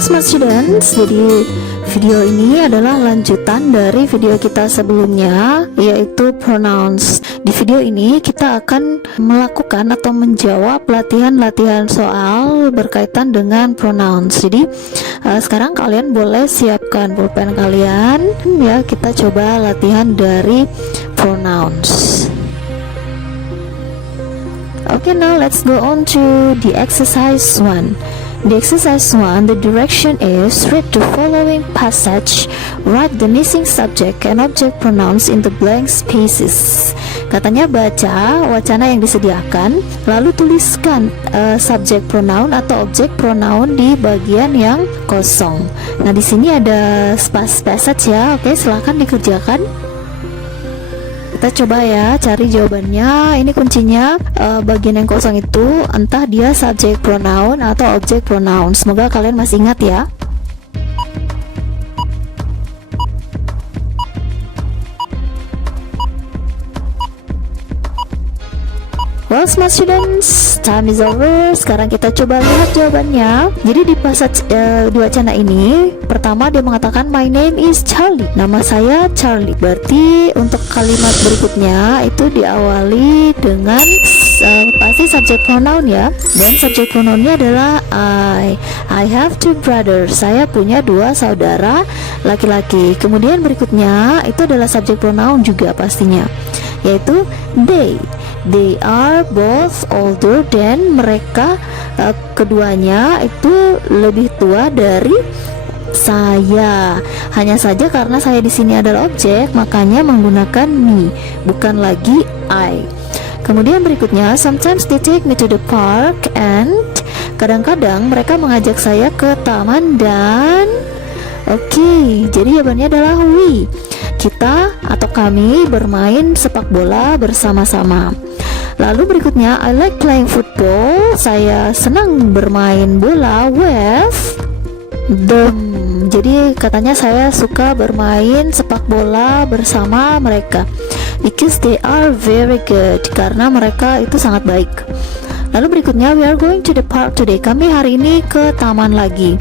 Smart Students, jadi video ini adalah lanjutan dari video kita sebelumnya, yaitu pronouns. Di video ini kita akan melakukan atau menjawab latihan-latihan soal berkaitan dengan pronouns. Jadi sekarang kalian boleh siapkan pulpen kalian ya, kita coba latihan dari pronouns. Okay, now let's go on to the exercise 1. The exercise 1, the direction is read the following passage, write the missing subject and object pronouns in the blank spaces. Katanya baca wacana yang disediakan, lalu tuliskan subject pronoun atau objek pronoun di bagian yang kosong. Nah, di sini ada passage ya. Oke, silahkan dikerjakan. Kita coba ya cari jawabannya. Ini kuncinya bagian yang kosong itu entah dia subject pronoun atau object pronoun. Semoga kalian masih ingat ya. Well, smart students, time is over. Sekarang kita coba lihat jawabannya. Jadi di passage di wacana ini, pertama dia mengatakan my name is Charlie. Nama saya Charlie. Berarti untuk kalimat berikutnya itu diawali dengan pasti subject pronoun ya. Dan subject pronounnya adalah I. I have two brothers. Saya punya dua saudara laki-laki. Kemudian berikutnya itu adalah subject pronoun juga pastinya, yaitu they. They are both older than, mereka keduanya itu lebih tua dari saya. Hanya saja karena saya di sini adalah objek, makanya menggunakan me, bukan lagi I. Kemudian berikutnya, sometimes they take me to the park and, kadang-kadang mereka mengajak saya ke taman dan. Oke, jadi jawabannya adalah we. Kita atau kami bermain sepak bola bersama-sama. Lalu berikutnya, I like playing football. Saya senang bermain bola with them. Jadi katanya saya suka bermain sepak bola bersama mereka. Because they are very good. Karena mereka itu sangat baik. Lalu berikutnya, we are going to the park today. Kami hari ini ke taman lagi.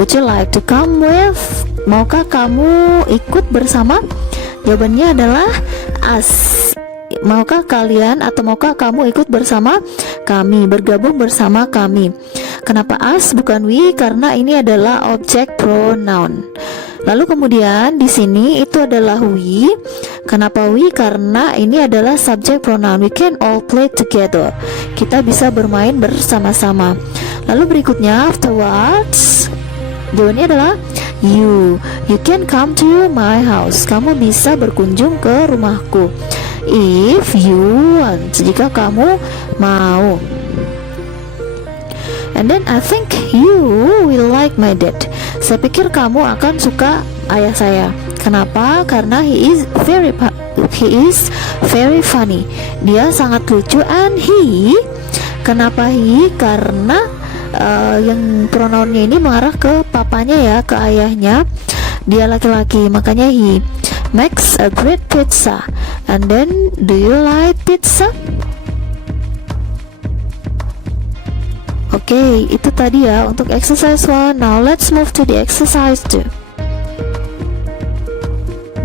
Would you like to come with? Maukah kamu ikut bersama? Jawabannya adalah us. Maukah kalian atau maukah kamu ikut bersama kami, bergabung bersama kami? Kenapa us bukan we? Karena ini adalah objek pronoun. Lalu kemudian di sini itu adalah we. Kenapa we? Karena ini adalah subject pronoun. We can all play together. Kita bisa bermain bersama-sama. Lalu berikutnya, afterwards, jawabannya adalah you. You can come to my house. Kamu bisa berkunjung ke rumahku. If you want, jika kamu mau. And then I think you will like my dad. Saya pikir kamu akan suka ayah saya. Kenapa? Karena he is very funny. Dia sangat lucu. And he, kenapa he? Karena yang pronounnya ini mengarah ke papanya ya, ke ayahnya. Dia laki-laki, makanya he makes a great pizza. And then, do you like pizza? Oke, itu tadi ya untuk exercise 1. Now let's move to the exercise 2.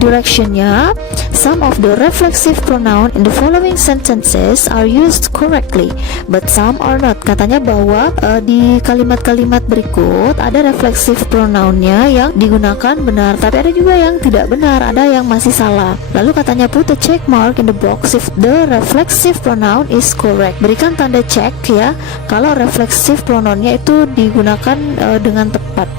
Directionnya, some of the reflexive pronoun in the following sentences are used correctly, but some are not. Katanya bahwa di kalimat-kalimat berikut ada reflexive pronounnya yang digunakan benar, tapi ada juga yang tidak benar, ada yang masih salah. Lalu katanya put a check mark in the box if the reflexive pronoun is correct. Berikan tanda check ya kalau reflexive pronounnya itu digunakan dengan tepat.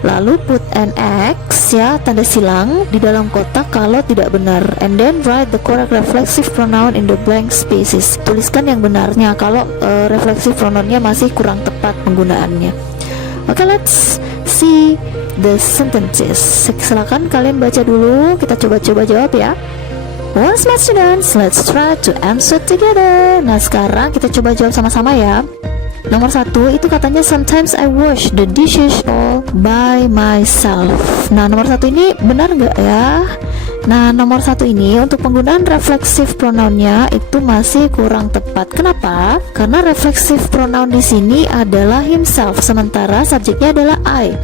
Lalu put an X ya, tanda silang di dalam kotak kalau tidak benar. And then write the correct reflexive pronoun in the blank spaces. Tuliskan yang benarnya kalau reflexive pronounnya masih kurang tepat penggunaannya. Okay, let's see the sentences. Silakan kalian baca dulu, kita coba-coba jawab ya. Well, smart students, let's try to answer together. Nah, sekarang kita coba jawab sama-sama ya. Nomor 1 itu katanya sometimes I wash the dishes all by myself. Nah, nomor 1 ini benar nggak ya? Nah, nomor satu ini untuk penggunaan reflexive pronounnya itu masih kurang tepat. Kenapa? Karena reflexive pronoun di sini adalah himself, sementara subjeknya adalah I.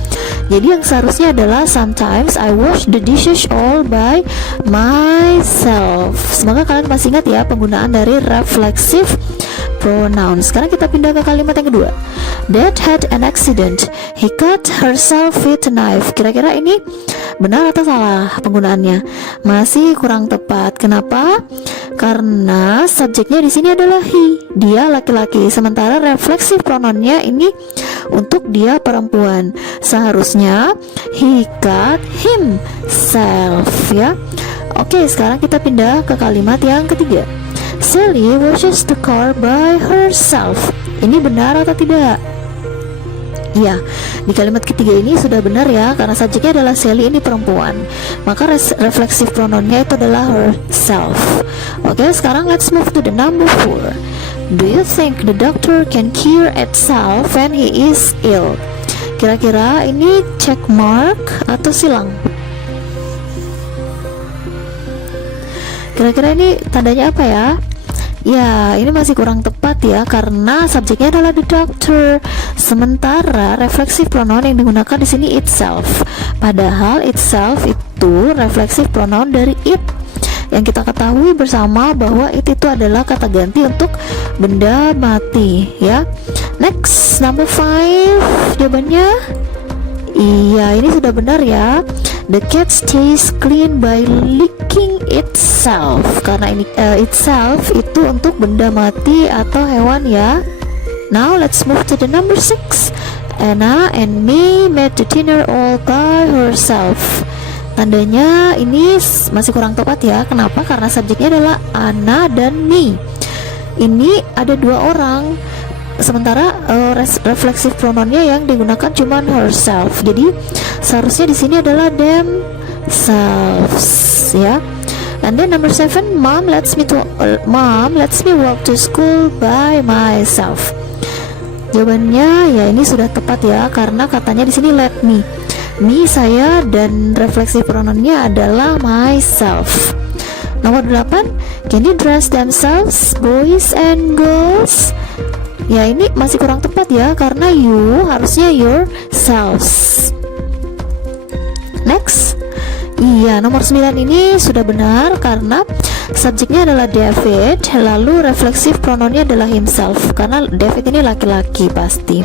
Jadi yang seharusnya adalah sometimes I wash the dishes all by myself. Semoga kalian masih ingat ya penggunaan dari reflexive pronoun. Sekarang kita pindah ke kalimat yang kedua. Dad had an accident. He cut herself with a knife. Kira-kira ini benar atau salah penggunaannya? Masih kurang tepat. Kenapa? Karena subjeknya di sini adalah he. Dia laki-laki. Sementara reflexive pronounnya ini untuk dia perempuan. Seharusnya he cut himself ya. Oke, sekarang kita pindah ke kalimat yang ketiga. Sally washes the car by herself. Ini benar atau tidak? Ya, di kalimat ketiga ini sudah benar ya, karena subjeknya adalah Sally, ini perempuan. Maka reflexive pronounnya itu adalah herself. Oke, sekarang let's move to the number 4. Do you think the doctor can cure itself when he is ill? Kira-kira ini check mark atau silang? Kira-kira ini tandanya apa ya? Ya, ini masih kurang tepat ya, karena subjeknya adalah the doctor. Sementara reflexive pronoun yang digunakan di sini itself. Padahal itself itu reflexive pronoun dari it. Yang kita ketahui bersama bahwa it itu adalah kata ganti untuk benda mati ya. Next, number 5. Jawabannya iya, ini sudah benar ya. The cat stays clean by licking itself. Karena ini itself itu untuk benda mati atau hewan ya. Now let's move to the number 6. Anna and me made the dinner all by herself. Tandanya ini masih kurang tepat ya. Kenapa? Karena subjeknya adalah Anna dan me. Ini ada dua orang. Sementara reflexive pronounnya yang digunakan cuma herself. Jadi seharusnya di sini adalah themselves ya. And then number 7, mom lets me walk to school by myself. Jawabannya ya ini sudah tepat ya, karena katanya di sini let me. Me saya, dan reflexive pronounnya adalah myself. Nomor 8, can they dress themselves, boys and girls? Ya ini masih kurang tepat ya, karena you harusnya yourselves. Next. Iya, nomor 9 ini sudah benar karena subjeknya adalah David, lalu reflexive pronounnya adalah himself, karena David ini laki-laki pasti.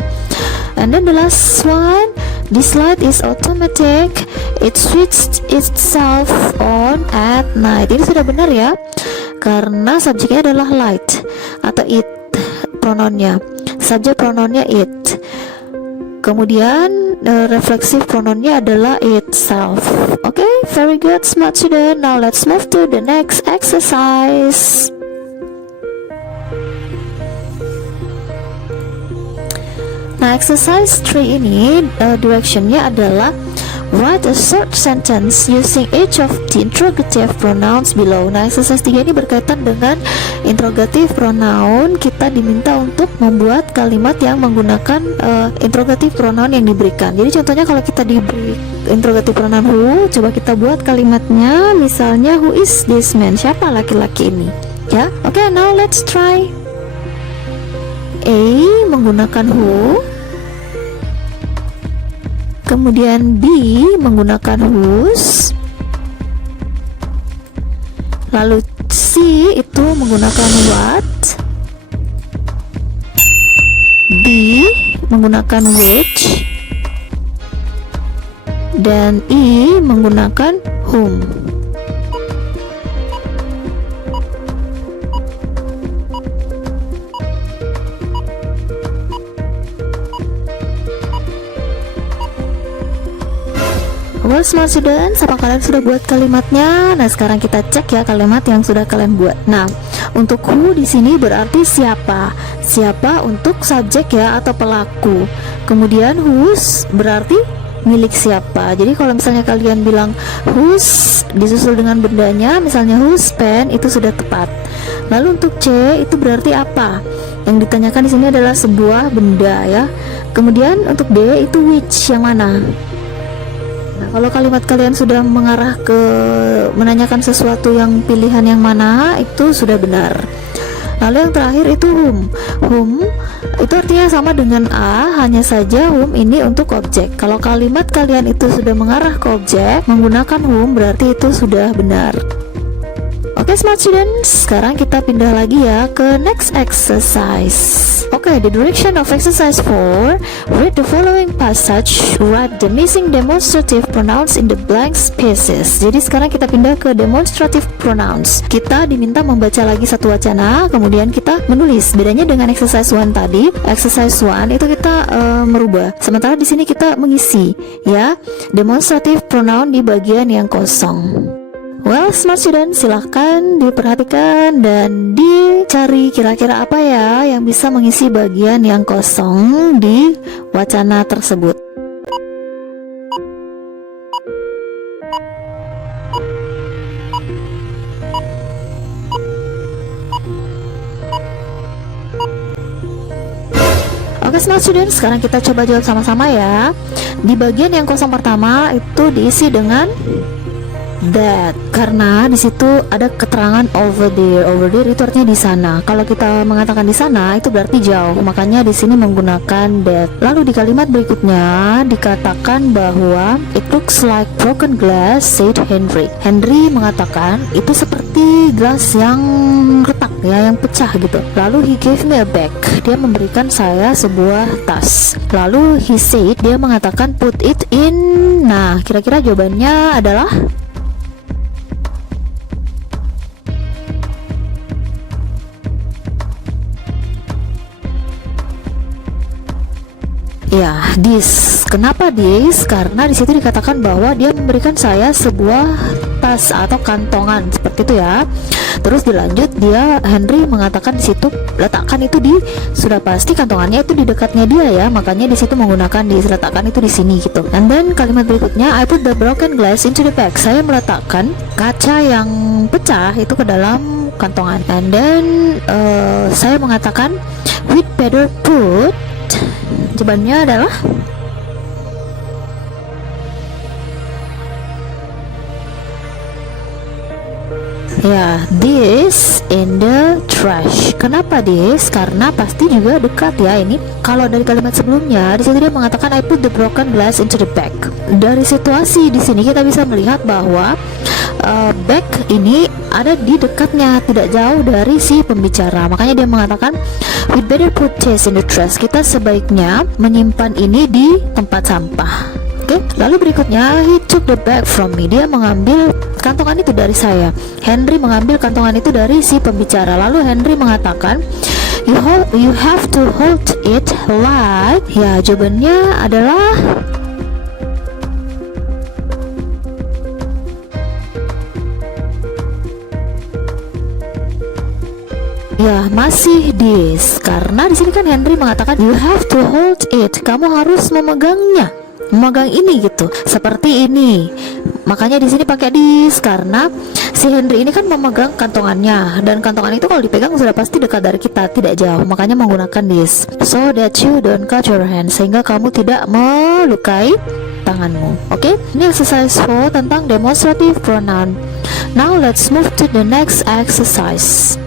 And then the last one, this light is automatic, it switched itself on at night. Ini sudah benar ya, karena subjeknya adalah light atau it pronounnya, subjek pronounnya it. Kemudian reflexive pronounnya adalah itself. Okay, very good, smart student. Now let's move to the next exercise. Nah, exercise 3 ini directionnya adalah write a short sentence using each of the interrogative pronouns below. Nah, exercise 3 ini berkaitan dengan interrogative pronoun. Kita diminta untuk membuat kalimat yang menggunakan interrogative pronoun yang diberikan. Jadi contohnya kalau kita diberi interrogative pronoun who, coba kita buat kalimatnya. Misalnya, who is this man? Siapa laki-laki ini? Ya, oke, now let's try. A menggunakan who, kemudian B menggunakan whose, lalu C itu menggunakan what, D menggunakan which, dan E menggunakan whom. Well, smart students, apa kalian sudah buat kalimatnya? Nah, sekarang kita cek ya kalimat yang sudah kalian buat. Nah, untuk who di sini berarti siapa? Siapa untuk subjek ya atau pelaku. Kemudian whose berarti milik siapa. Jadi kalau misalnya kalian bilang whose disusul dengan bendanya, misalnya whose pen, itu sudah tepat. Lalu untuk C itu berarti apa? Yang ditanyakan di sini adalah sebuah benda ya. Kemudian untuk D itu which, yang mana? Kalau kalimat kalian sudah mengarah ke menanyakan sesuatu yang pilihan yang mana, itu sudah benar. Lalu yang terakhir itu whom. Whom itu artinya sama dengan A, hanya saja whom ini untuk objek. Kalau kalimat kalian itu sudah mengarah ke objek menggunakan whom, berarti itu sudah benar. Oke, smart students, sekarang kita pindah lagi ya ke next exercise. Oke, the direction of exercise 4, read the following passage, write the missing demonstrative pronouns in the blank spaces. Jadi sekarang kita pindah ke demonstrative pronouns. Kita diminta membaca lagi satu wacana, kemudian kita menulis. Bedanya dengan exercise 1 tadi, exercise 1 itu kita merubah. Sementara di sini kita mengisi ya demonstrative pronoun di bagian yang kosong. Well, smart student, silahkan diperhatikan dan dicari kira-kira apa ya yang bisa mengisi bagian yang kosong di wacana tersebut. Oke, smart student, sekarang kita coba jawab sama-sama ya. Di bagian yang kosong pertama itu diisi dengan that, karena di situ ada keterangan over there. Over there itu artinya di sana. Kalau kita mengatakan di sana itu berarti jauh, makanya di sini menggunakan that. Lalu di kalimat berikutnya dikatakan bahwa it looks like broken glass, said Henry. Henry mengatakan itu seperti gelas yang retak ya, yang pecah gitu. Lalu he gave me a bag. Dia memberikan saya sebuah tas. Lalu he said, dia mengatakan put it in. Nah, kira-kira jawabannya adalah ya, this. Kenapa this? Karena di situ dikatakan bahwa dia memberikan saya sebuah tas atau kantongan seperti itu ya. Terus dilanjut Henry mengatakan di situ letakkan itu di, sudah pasti kantongannya itu di dekatnya dia ya. Makanya di situ menggunakan di, letakkan itu di sini gitu. And then kalimat berikutnya, I put the broken glass into the bag. Saya meletakkan kaca yang pecah itu ke dalam kantongan. And then saya mengatakan we'd better put. Jawabannya adalah ya, this in the trash. Kenapa this? Karena pasti juga dekat ya ini. Kalau dari kalimat sebelumnya di situ dia mengatakan I put the broken glass into the bag. Dari situasi di sini kita bisa melihat bahwa bag ini ada di dekatnya, tidak jauh dari si pembicara. Makanya dia mengatakan we better put this in the trash. Kita sebaiknya menyimpan ini di tempat sampah. Oke, lalu berikutnya he took the bag from me. Dia mengambil kantongan itu dari saya. Henry mengambil kantongan itu dari si pembicara. Lalu Henry mengatakan you have to hold it like. Ya, jawabannya adalah ya, masih this. Karena di sini kan Henry mengatakan you have to hold it. Kamu harus memegangnya, memegang ini gitu, seperti ini. Makanya di sini pakai this karena si Henry ini kan memegang kantongannya, dan kantongan itu kalau dipegang sudah pasti dekat dari kita, tidak jauh. Makanya menggunakan this so that you don't cut your hand, sehingga kamu tidak melukai tanganmu. Oke, ini exercise 4 tentang demonstrative pronoun. Now let's move to the next exercise.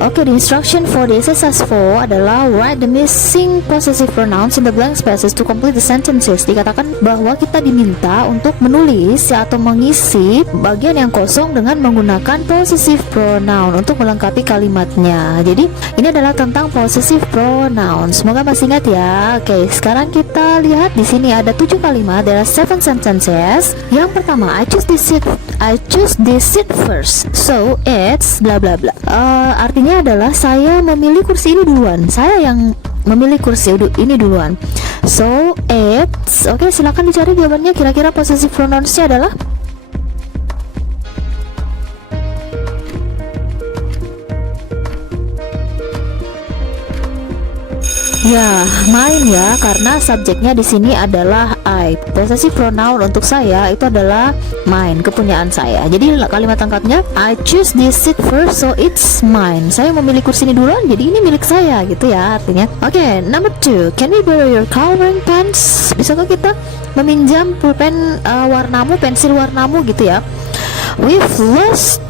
Oke, the instruction for the exercise 4 adalah write the missing possessive pronouns in the blank spaces to complete the sentences. Dikatakan bahwa kita diminta untuk menulis atau mengisi bagian yang kosong dengan menggunakan possessive pronoun untuk melengkapi kalimatnya. Jadi ini adalah tentang possessive pronoun. Semoga masih ingat ya. Oke, sekarang kita lihat di sini ada 7 kalimat. There are 7 sentences. Yang pertama, I choose this seat first, so it's bla bla bla. Artinya adalah saya memilih kursi ini duluan. Saya yang memilih kursi ini duluan. So it's oke, silakan dicari jawabannya. Kira-kira possessive pronouns-nya adalah Ya, mine ya, karena subjeknya di sini adalah I. Possessive pronoun untuk saya itu adalah mine, kepunyaan saya. Jadi kalimat lengkapnya I choose this seat first, so it's mine. Saya memilih kursi ini duluan, jadi ini milik saya gitu ya artinya. Oke, number 2. Can we borrow your coloring pens? Bisakah kita meminjam pulpen warnamu, pensil warnamu gitu ya? We've lost.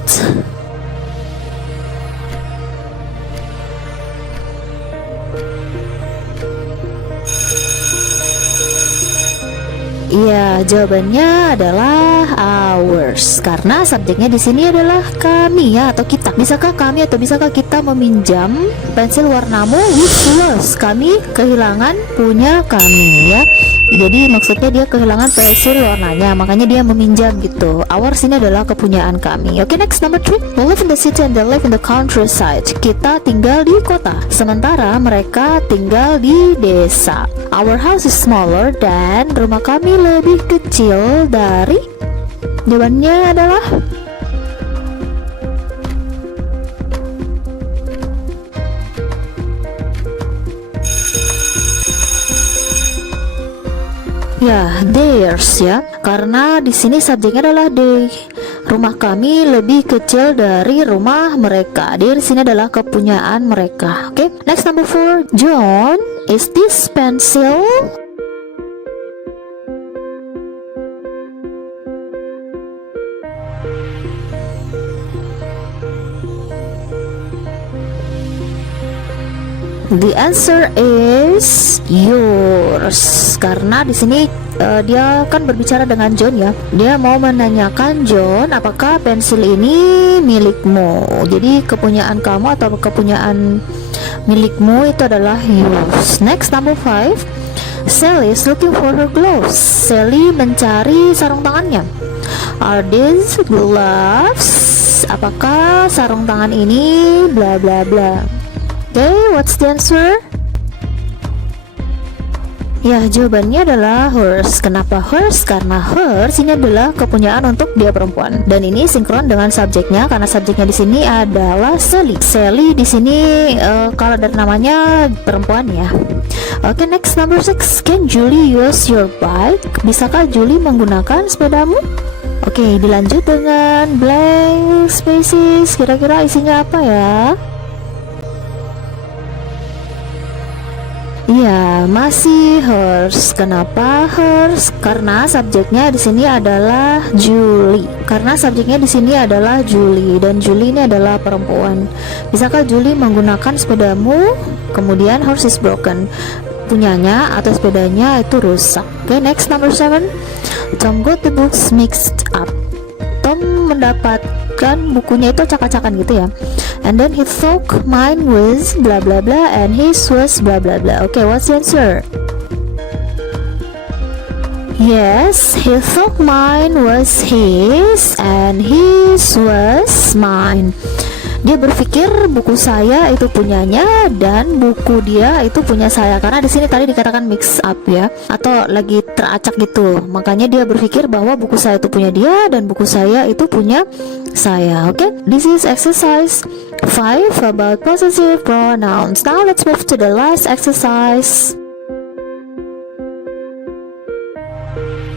Iya, jawabannya adalah ours karena subjeknya di sini adalah kami ya atau kita. Bisakah kami atau bisakah kita meminjam pensil warnamu? We've lost. Kami kehilangan punya kami ya. Jadi maksudnya dia kehilangan pensil warnanya, makanya dia meminjam gitu. Ours ini adalah kepunyaan kami. Oke, next number 3. We live in the city and they live in the countryside. Kita tinggal di kota, sementara mereka tinggal di desa. Our house is smaller dan rumah kami lebih kecil dari. Jawabannya adalah ya, theirs ya. Karena di sini subjeknya adalah they. Rumah kami lebih kecil dari rumah mereka. Dia di sini adalah kepunyaan mereka. Oke, next number 4. John, is this pencil? The answer is yours. Karena di sini dia kan berbicara dengan John ya. Dia mau menanyakan John, apakah pensil ini milikmu? Jadi kepunyaan kamu atau kepunyaan milikmu itu adalah yours. Next, number 5. Sally is looking for her gloves. Sally mencari sarung tangannya. Are these gloves? Apakah sarung tangan ini bla bla bla? Okay, what's the answer? Ya, jawabannya adalah hers. Kenapa hers? Karena hers ini adalah kepunyaan untuk dia perempuan. Dan ini sinkron dengan subjeknya karena subjeknya di sini adalah Sally. Sally di sini kalau dari namanya perempuan ya. Oke, next, number 6. Can Julie use your bike? Bisakah Julie menggunakan sepedamu? Oke, dilanjut dengan blank spaces. Kira-kira isinya apa ya? Iya, masih hers. Kenapa hers? Karena subjeknya di sini adalah Julie. Karena subjeknya di sini adalah Julie dan Julie ini adalah perempuan. Bisakah Julie menggunakan sepedamu? Kemudian hers is broken. Punyanya atau sepedanya itu rusak. Oke, next, number 7. Tom got the books mixed up. Tom mendapatkan bukunya itu acak-acakan gitu ya. And then he thought mine was blah blah blah and his was blah blah blah. Okay, what's the answer? Yes, he thought mine was his and his was mine. Dia berpikir buku saya itu punyanya dan buku dia itu punya saya. Karena di sini tadi dikatakan mix up ya, atau lagi teracak gitu. Makanya dia berpikir bahwa buku saya itu punya dia dan buku saya itu punya saya. Oke, this is exercise 5 about possessive pronouns. Now let's move to the last exercise.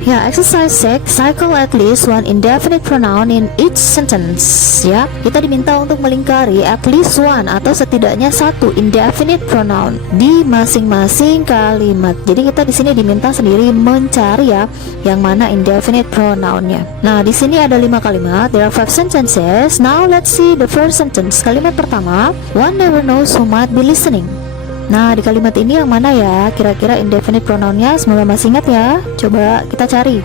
Ya, exercise 6, cycle at least one indefinite pronoun in each sentence. Ya, kita diminta untuk melingkari at least one atau setidaknya satu indefinite pronoun di masing-masing kalimat. Jadi kita di sini diminta sendiri mencari ya yang mana indefinite pronounnya. Nah, di sini ada 5 kalimat. There are 5 sentences. Now let's see the first sentence. Kalimat pertama, one never knows who might be listening. Nah, di kalimat ini yang mana ya kira-kira indefinite pronounnya? Semoga masih ingat ya. Coba kita cari.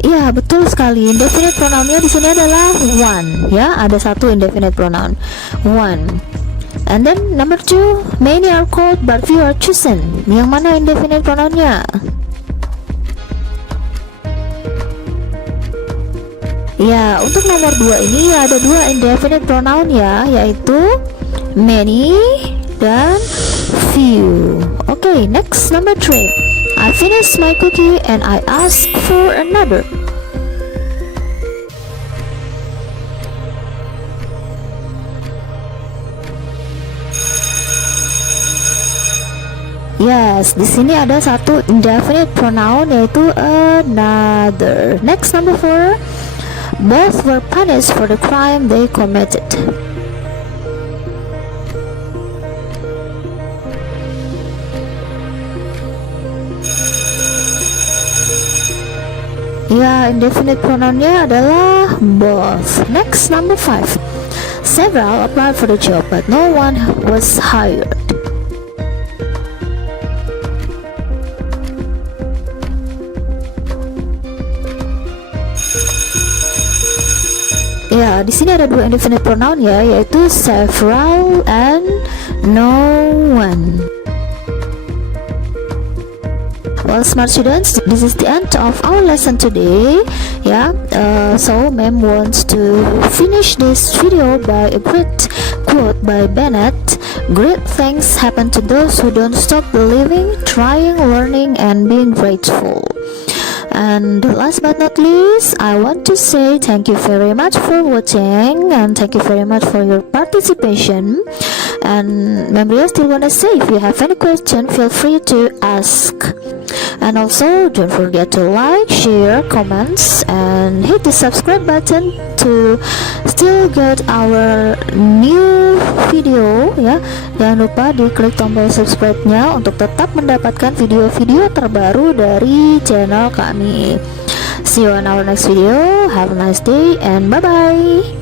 Iya, betul sekali. Indefinite pronounnya di sini adalah one ya. Ada satu indefinite pronoun, one. And then number 2, many are called but few are chosen. Yang mana indefinite pronounnya? Ya, untuk nomor 2 ini ada 2 indefinite pronoun ya, yaitu many dan few. Okay, next, number 3. I finished my cookie and I asked for another. Yes, di sini ada satu indefinite pronoun yaitu another. Next, number 4. Both were punished for the crime they committed. Ya, indefinite pronounnya adalah both. Next, number 5. Several applied for the job, but no one was hired. Ya, di sini ada dua indefinite pronoun ya, yaitu several and no one. Well, smart students, this is the end of our lesson today. So ma'am wants to finish this video by a great quote by Bennett. Great things happen to those who don't stop believing, trying, learning, and being grateful. And last but not least, I want to say thank you very much for watching, and thank you very much for your participation. And Membria still wanna say, if you have any question, feel free to ask. And also don't forget to like, share, comments, and hit the subscribe button to still get our new video ya. Jangan lupa diklik tombol subscribe-nya untuk tetap mendapatkan video-video terbaru dari channel kami. See you on our next video. Have a nice day and bye bye.